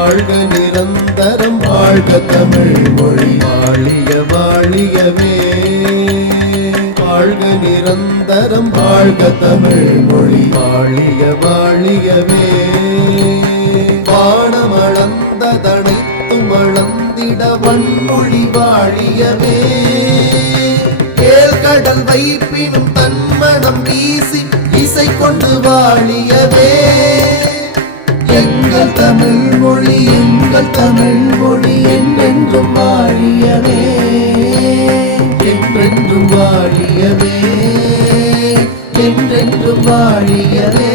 வாழ்க நிரந்தரம் வாழ்க தமிழ் மொழி வாழிய வாழியவே வாழ்க நிரந்தரம் வாழ்க தமிழ் மொழி வாழிய வாழியவே வானமளந்ததனைத்தும் அளந்திட வன்மொழி வாழியவே கேழ்கடல் வைப்பினும் தன்மனம் வீசி இசை கொண்டு வாழியவே எங்கள் தமிழ் மொழி என்றென்றும் வாழியவே என்றென்றும் வாழியவே என்றென்றும் வாழியவே.